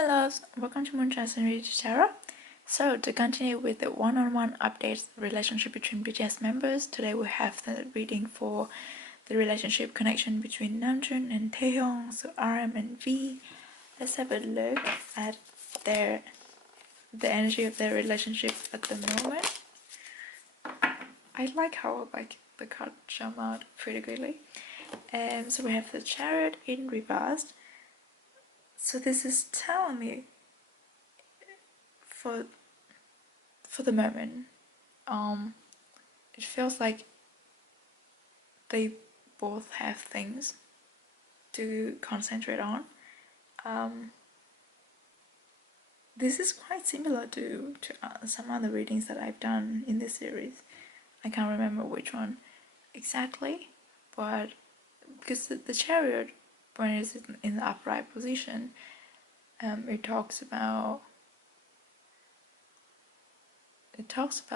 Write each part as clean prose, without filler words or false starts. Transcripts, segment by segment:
my loves, welcome to MoonChild Serendipity Tarot. So, to continue with the one-on-one updates relationship between BTS members, today we have the reading for the relationship connection between Namjoon and Taehyung, so RM and V. Let's have a look at the energy of their relationship at the moment. I like how the card jump out pretty quickly. So we have the Chariot in reverse. So this is telling me for the moment, it feels like they both have things to concentrate on. This is quite similar to some other readings that I've done in this series. I can't remember which one exactly, but because the Chariot, when it's in the upright position, it talks about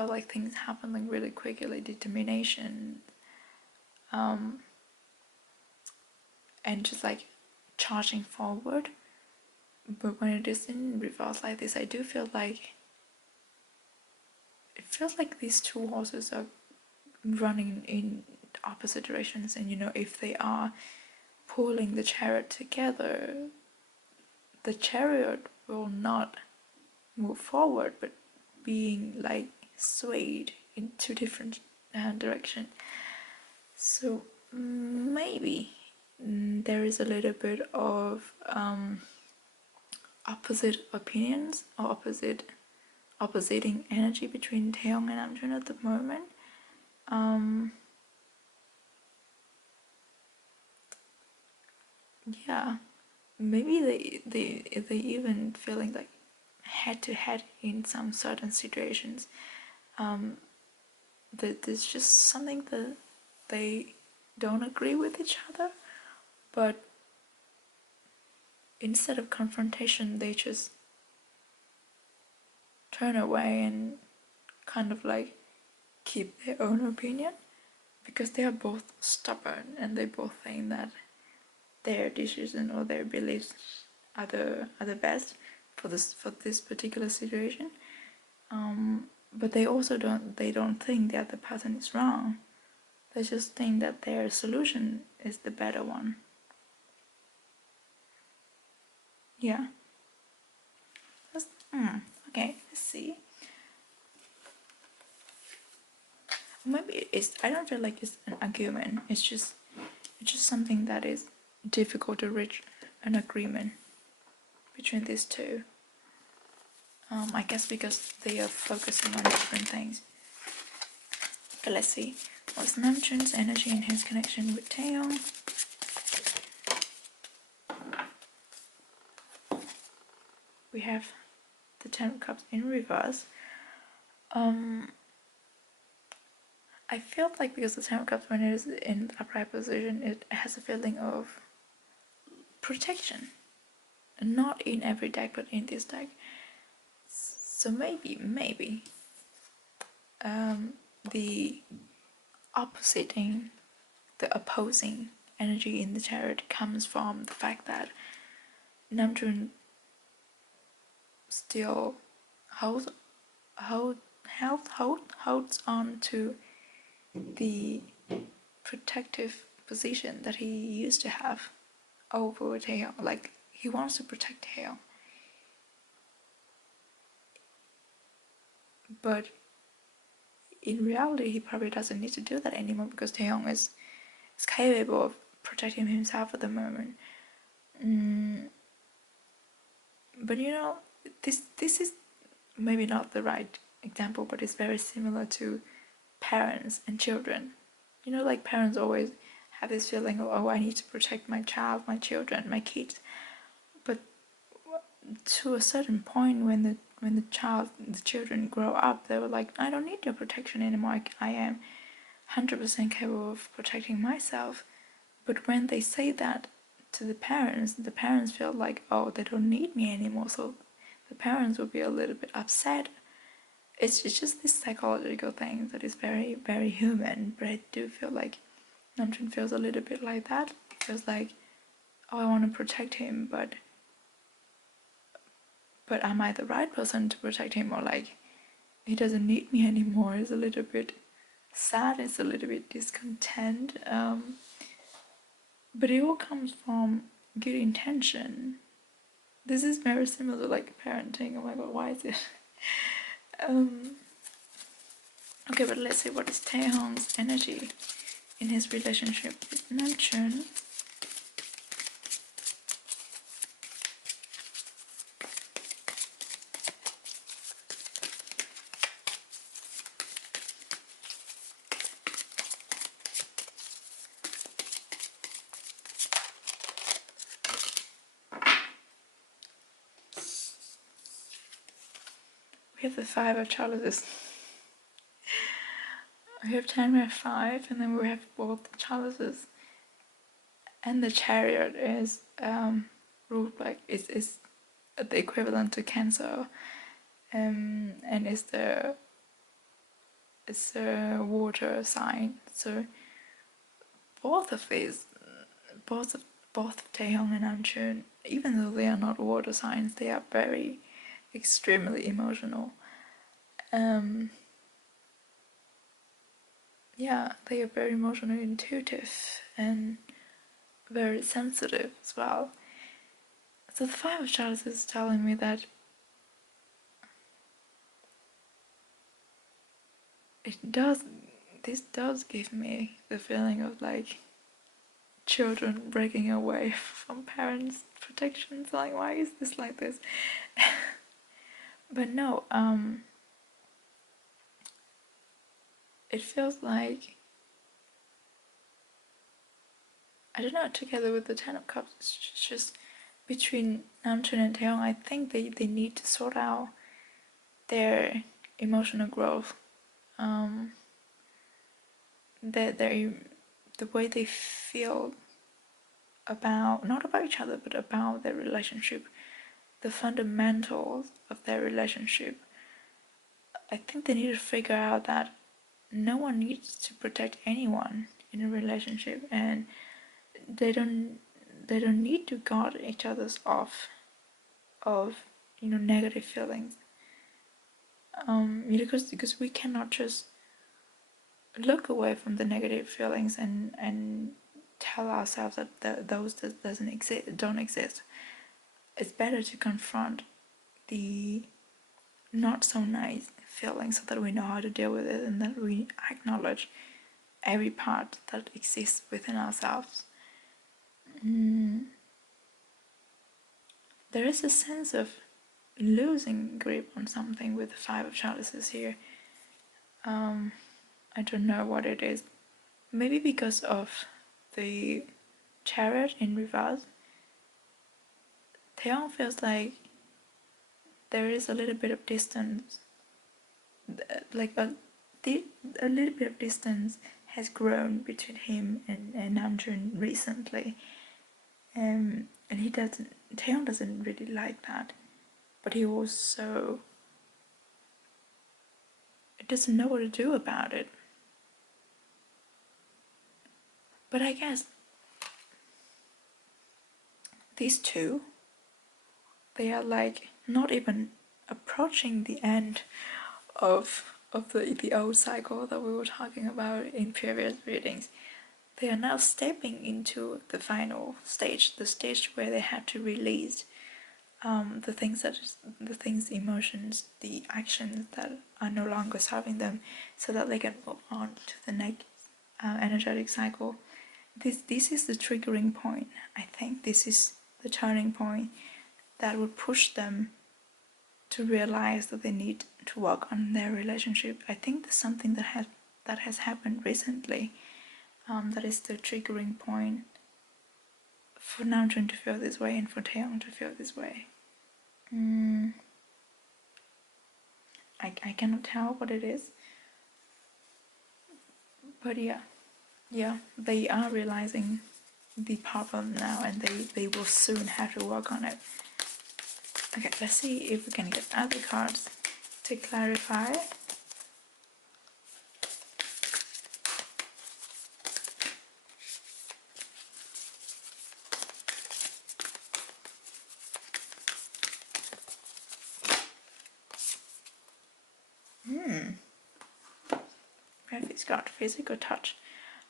like things happening really quickly, determination, and just like charging forward. But when it is in reverse like this, I do feel like it feels like these two horses are running in opposite directions, and if they are pulling the chariot together, the chariot will not move forward but being like swayed in two different directions. So maybe there is a little bit of opposite opinions or oppositing energy between Taehyung and Namjoon at the moment. Yeah, maybe they even feeling like head to head in some certain situations. That there's just something that they don't agree with each other, but instead of confrontation, they just turn away and kind of like keep their own opinion, because they are both stubborn and they both think that their decision or their beliefs are the best for this particular situation. But they also don't think the other person is wrong. They just think that their solution is the better one. Yeah. Okay, let's see. Maybe I don't feel like it's an argument. It's just something that is difficult to reach an agreement between these two. I guess because they are focusing on different things. But let's see. What's Namjoon's energy in his connection with Taehyung? We have the Ten of Cups in reverse. I feel like because the Ten of Cups, when it is in the upright position, it has a feeling of protection. Not in every deck, but in this deck. So maybe the opposing energy in the Chariot comes from the fact that Namjoon still holds on to the protective position that he used to have over Taehyung. Like, he wants to protect Taehyung, but in reality he probably doesn't need to do that anymore, because Taehyung is capable of protecting himself at the moment. But this is maybe not the right example, but it's very similar to parents and children. Like, parents always have this feeling of, oh, I need to protect my child, my children, my kids. But to a certain point, when the children grow up, they were like, I don't need your protection anymore. I am 100% capable of protecting myself. But when they say that to the parents feel like, oh, they don't need me anymore. So the parents will be a little bit upset. It's just this psychological thing that is very, very human. But I do feel like Namjoon feels a little bit like that. It feels like, oh, I want to protect him, but but am I the right person to protect him, or like he doesn't need me anymore? Is a little bit sad, it's a little bit discontent, but it all comes from good intention. This is very similar to like parenting. Oh my god, why is it? Okay, but let's see what is Taehyung's energy in his relationship with Namjoon. We have the Five of Chalices. We have 10, we have 5, and then we have both the Chalices. And the Chariot is ruled by, is the equivalent to Cancer, and it's a water sign. So both of these, both of Taehyung and Namjoon, even though they are not water signs, they are very extremely emotional. Yeah, they are very emotionally intuitive and very sensitive as well. So the Five of Chalices is telling me that this does give me the feeling of like children breaking away from parents' protection. So like, why is this like this? But no, it feels like, I don't know, together with the Ten of Cups, it's just between Namjoon and Taehyung, I think they need to sort out their emotional growth. The way they feel about, not about each other, but about their relationship, the fundamentals of their relationship. I think they need to figure out that no one needs to protect anyone in a relationship, and they don't need to guard each other's off of negative feelings. Because we cannot just look away from the negative feelings and tell ourselves that those that don't exist. It's better to confront the not so nice feelings so that we know how to deal with it, and that we acknowledge every part that exists within ourselves. There is a sense of losing grip on something with the Five of Chalices here. I don't know what it is. Maybe because of the Chariot in reverse. Taehyung feels like there is a little bit of distance, like a little bit of distance has grown between him and Namjoon recently, and Taehyung doesn't really like that, but he also doesn't know what to do about it. But I guess these two, they are like not even approaching the end of the old cycle that we were talking about in previous readings. They are now stepping into the final stage, the stage where they had to release the emotions, the actions that are no longer serving them, so that they can move on to the next energetic cycle. This is the triggering point. I think this is the turning point that would push them to realize that they need to work on their relationship. I think there's something that has happened recently that is the triggering point for Namjoon to feel this way and for Taehyung to feel this way. I cannot tell what it is, but yeah, they are realizing the problem now, and they will soon have to work on it. Okay, let's see if we can get other cards to clarify. have this card, physical touch.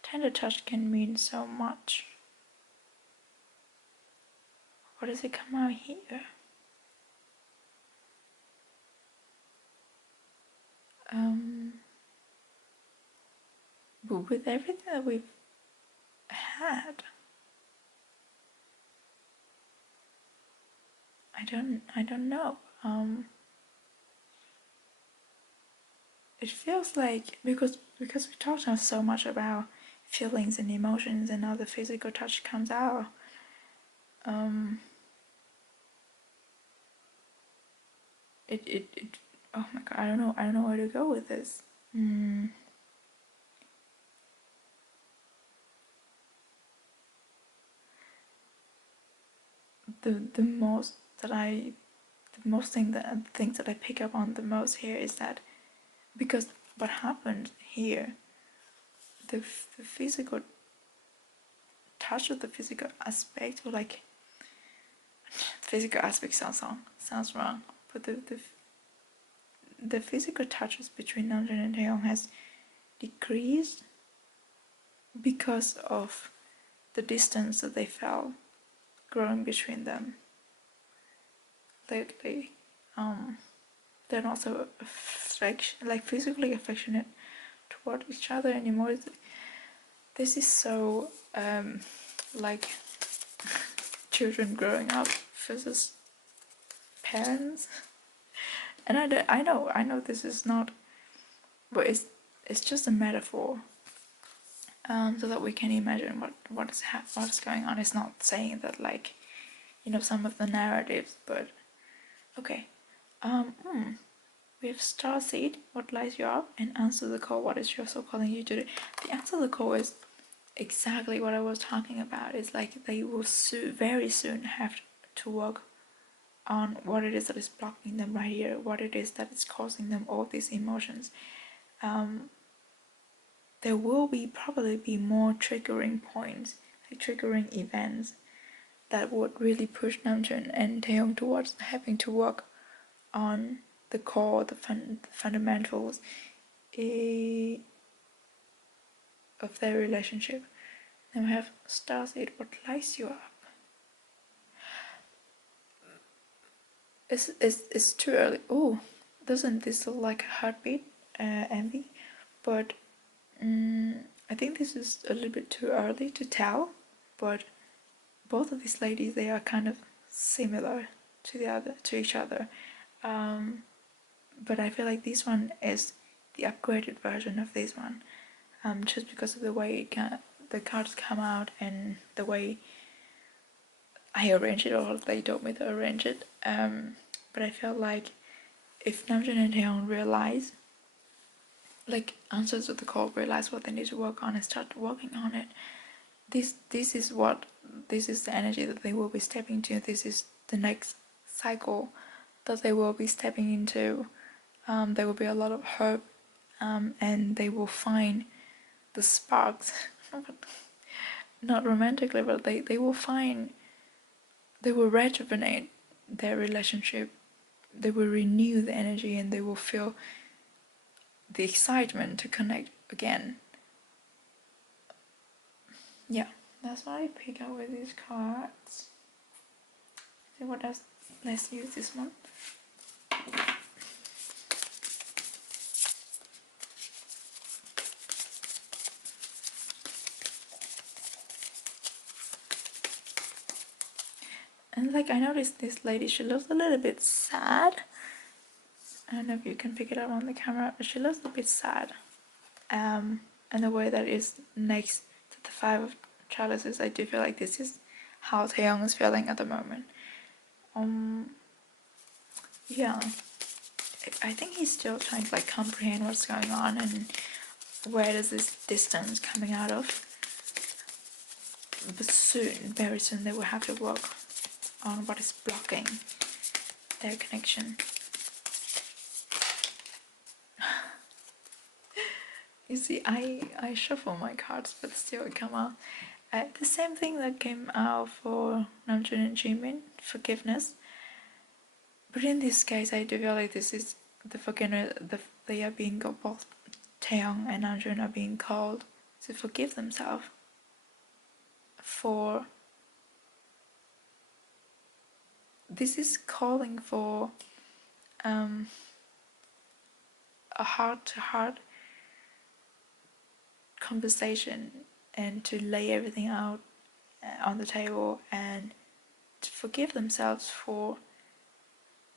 Tender touch can mean so much. What does it come out here? But with everything that we've had, I don't know. It feels like because we talked so much about feelings and emotions, and now the physical touch comes out. It oh my god, I don't know where to go with this. The most things that I pick up on the most here is that because what happened here, the physical touch of the physical aspect, or like physical aspect sounds wrong, but the physical touches between Namjoon and Taehyung has decreased because of the distance that they felt growing between them lately. They're not so physically affectionate toward each other anymore. This is so like children growing up versus parents. And I know this is not, but it's just a metaphor, so that we can imagine what is going on. It's not saying that, like, you know, some of the narratives, but okay. We have Starseed, what lights you up, and answer the call, what is your soul calling you to do? The answer the call is exactly what I was talking about. It's like they will very soon have to work on what it is that is blocking them right here, what it is that is causing them all these emotions. There will probably be more triggering points, like triggering events that would really push Namjoon and Taehyung towards having to work on the core, the fundamentals of their relationship. Then we have Starseed, what lights you up? It's too early. Oh, doesn't this look like a heartbeat, Envy? But I think this is a little bit too early to tell. But both of these ladies, they are kind of similar to each other. But I feel like this one is the upgraded version of this one, just because of the way the cards come out and the way I arranged it, or they told me to arrange it. But I felt like if Namjoon and Taehyung realize, like, answers to the call, realize what they need to work on and start working on it, this is the energy that they will be stepping into. This is the next cycle that they will be stepping into. There will be a lot of hope, and they will find the sparks, not romantically, but they will rejuvenate their relationship. They will renew the energy, and they will feel the excitement to connect again. Yeah, that's what I pick up with these cards. See what else? Let's use this one. And like, I noticed this lady, she looks a little bit sad. I don't know if you can pick it up on the camera, but she looks a bit sad. And the way that is next to the Five of Chalices, I do feel like this is how Taehyung is feeling at the moment. Yeah, I think he's still trying to like comprehend what's going on and where does this distance coming out of. But soon, very soon, they will have to work on what is blocking their connection. You see, I shuffle my cards, but still it come out. The same thing that came out for Namjoon and Jimin, forgiveness. But in this case, I do feel like this is the forgiveness. They are being both Taeyong and Namjoon are being called to forgive themselves for. This is calling for a heart-to-heart conversation, and to lay everything out on the table, and to forgive themselves for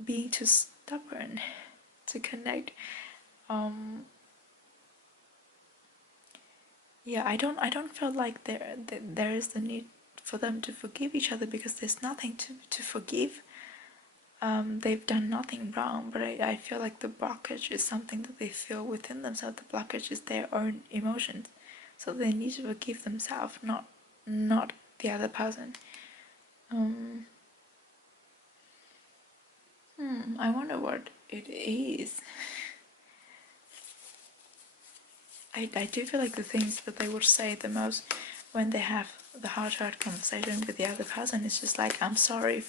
being too stubborn to connect. I don't feel like there is the need for them to forgive each other, because there's nothing to forgive. They've done nothing wrong, but I feel like the blockage is something that they feel within themselves. The blockage is their own emotions, so they need to forgive themselves, not the other person. I wonder what it is. I do feel like the things that they would say the most when they have the heart-to-heart conversation with the other person is just like, I'm sorry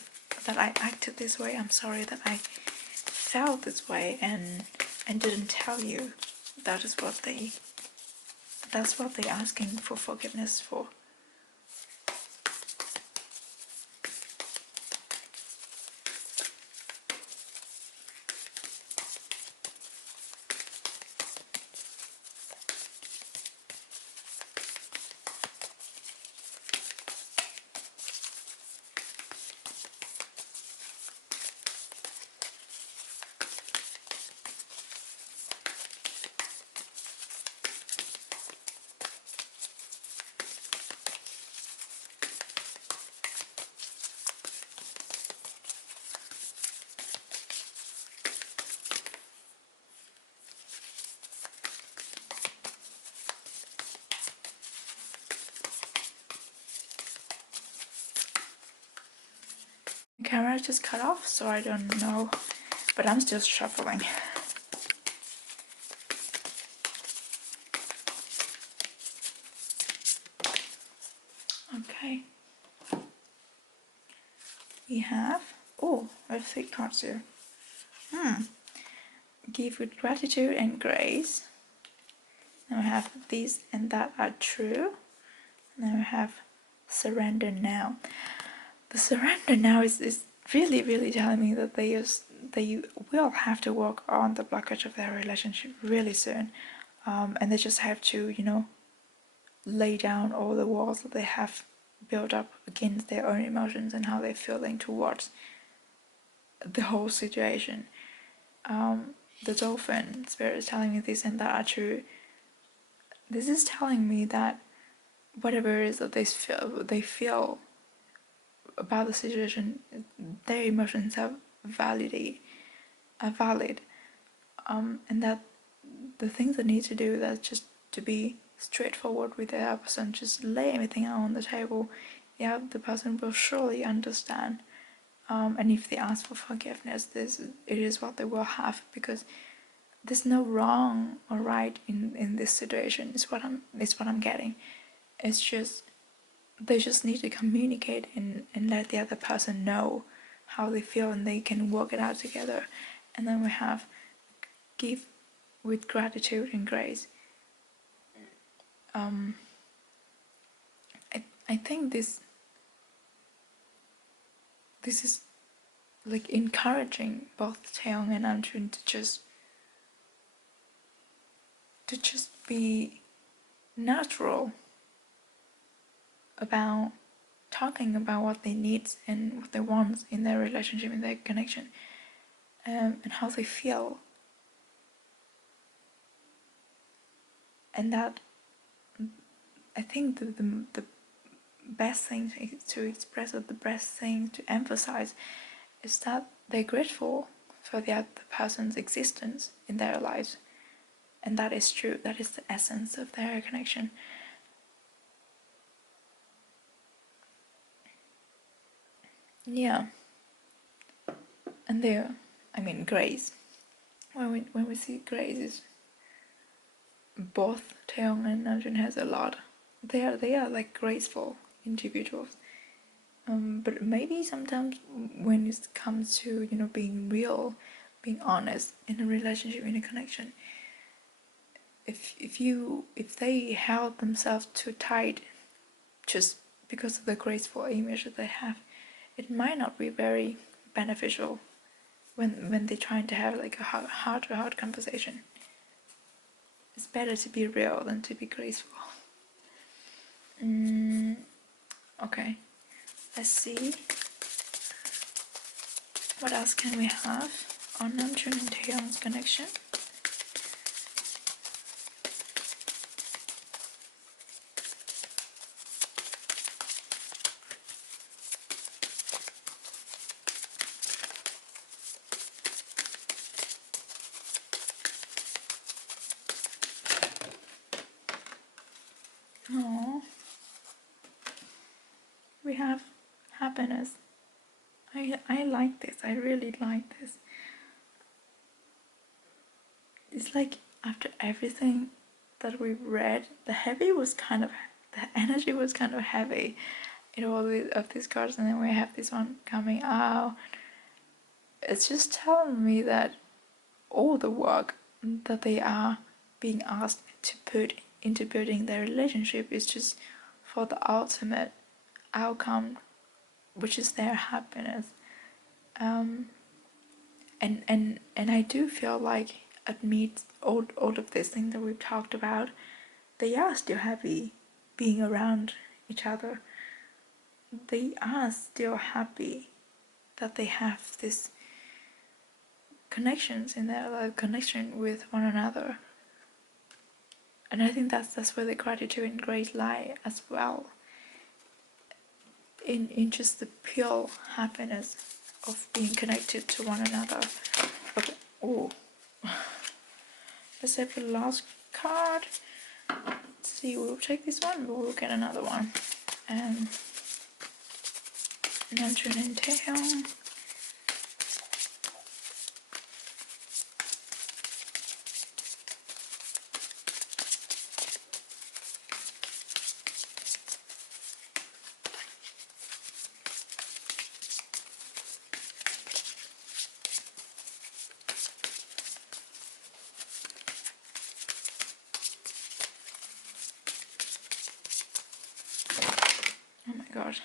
that I acted this way, I'm sorry that I felt this way and didn't tell you. That's what they're asking for forgiveness for. The camera just cut off, so I don't know, but I'm still shuffling. Okay. We have, I have 3 cards here. Give with gratitude and grace. Then we have these and that are true. And then we have surrender now. The surrender now is really, really telling me that they will have to work on the blockage of their relationship really soon. And they just have to, lay down all the walls that they have built up against their own emotions and how they're feeling towards the whole situation. The dolphin spirit is telling me this and that are true. This is telling me that whatever it is that they feel about the situation, their emotions are valid, and that the things they need to do, that's just to be straightforward with the other person, just lay everything out on the table. Yeah, the person will surely understand. And if they ask for forgiveness, it is what they will have, because there's no wrong or right in this situation. It's what I'm getting. It's just they just need to communicate and let the other person know how they feel, and they can work it out together. And then we have give with gratitude and grace. I think this is like encouraging both Taeyong and Namjoon to just be natural about talking about what they need and what they want in their relationship, in their connection, and how they feel. And that, I think the best thing to express, or the best thing to emphasize, is that they're grateful for the other person's existence in their lives. And that is true. That is the essence of their connection. Yeah. And there, grace. When we see grace, is both Taeyong and Namjoon has a lot. They are like graceful individuals. But maybe sometimes when it comes to being real, being honest in a relationship, in a connection, if they held themselves too tight just because of the graceful image that they have, it might not be very beneficial when they're trying to have like a heart-to-heart conversation. It's better to be real than to be graceful. Okay, let's see. What else can we have on Namjoon and Taehyung's connection? Oh, we have happiness. I like this. I really like this. It's like after everything that we've read, the energy was kind of heavy in all of these cards, and then we have this one coming out. It's just telling me that all the work that they are being asked to put into building their relationship is just for the ultimate outcome, which is their happiness. And I do feel like amidst all of this thing that we've talked about, they are still happy being around each other. They are still happy that they have this connections in their life, connection with one another. And I think that's where the gratitude and grace lie as well. In just the pure happiness of being connected to one another. Okay. Oh. Let's have the last card. Let's see, we'll take this one, but we'll get another one. Namjoon and Taehyung. Oh my god.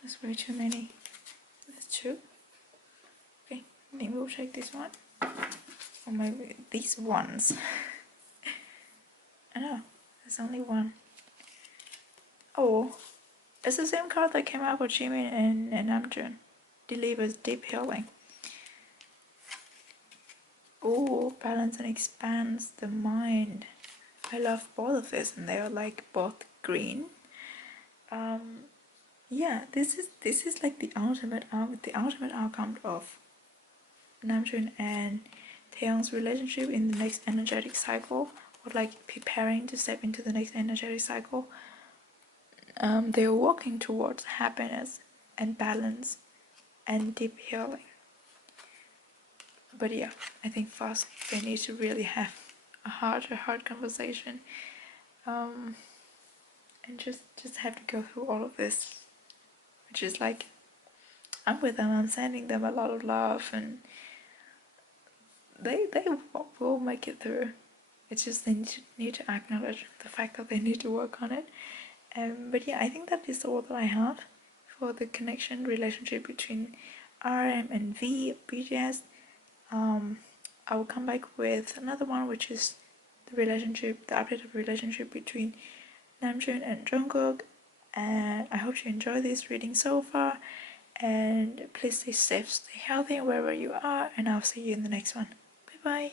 That's way too many. That's two. Okay, I think we'll take this one. Or maybe these ones. I know, there's only one. Oh, it's the same card that came out for Jimin and Namjoon. Delivers deep healing. Oh, balance and expands the mind. I love both of this, and they are like both green. Yeah, this is like the ultimate outcome of Namjoon and Taehyung's relationship in the next energetic cycle, or like preparing to step into the next energetic cycle. They are walking towards happiness and balance and deep healing. But yeah, I think first they need to really have a heart-to-heart conversation, and just have to go through all of this, which is like, I'm with them, I'm sending them a lot of love, and they will make it through. It's just they need to acknowledge the fact that they need to work on it. But yeah, I think that is all that I have for the connection relationship between RM and V of BTS. I will come back with another one, which is the updated relationship between Namjoon and Jungkook. And I hope you enjoy this reading so far. And please stay safe, stay healthy wherever you are, and I'll see you in the next one. Bye bye.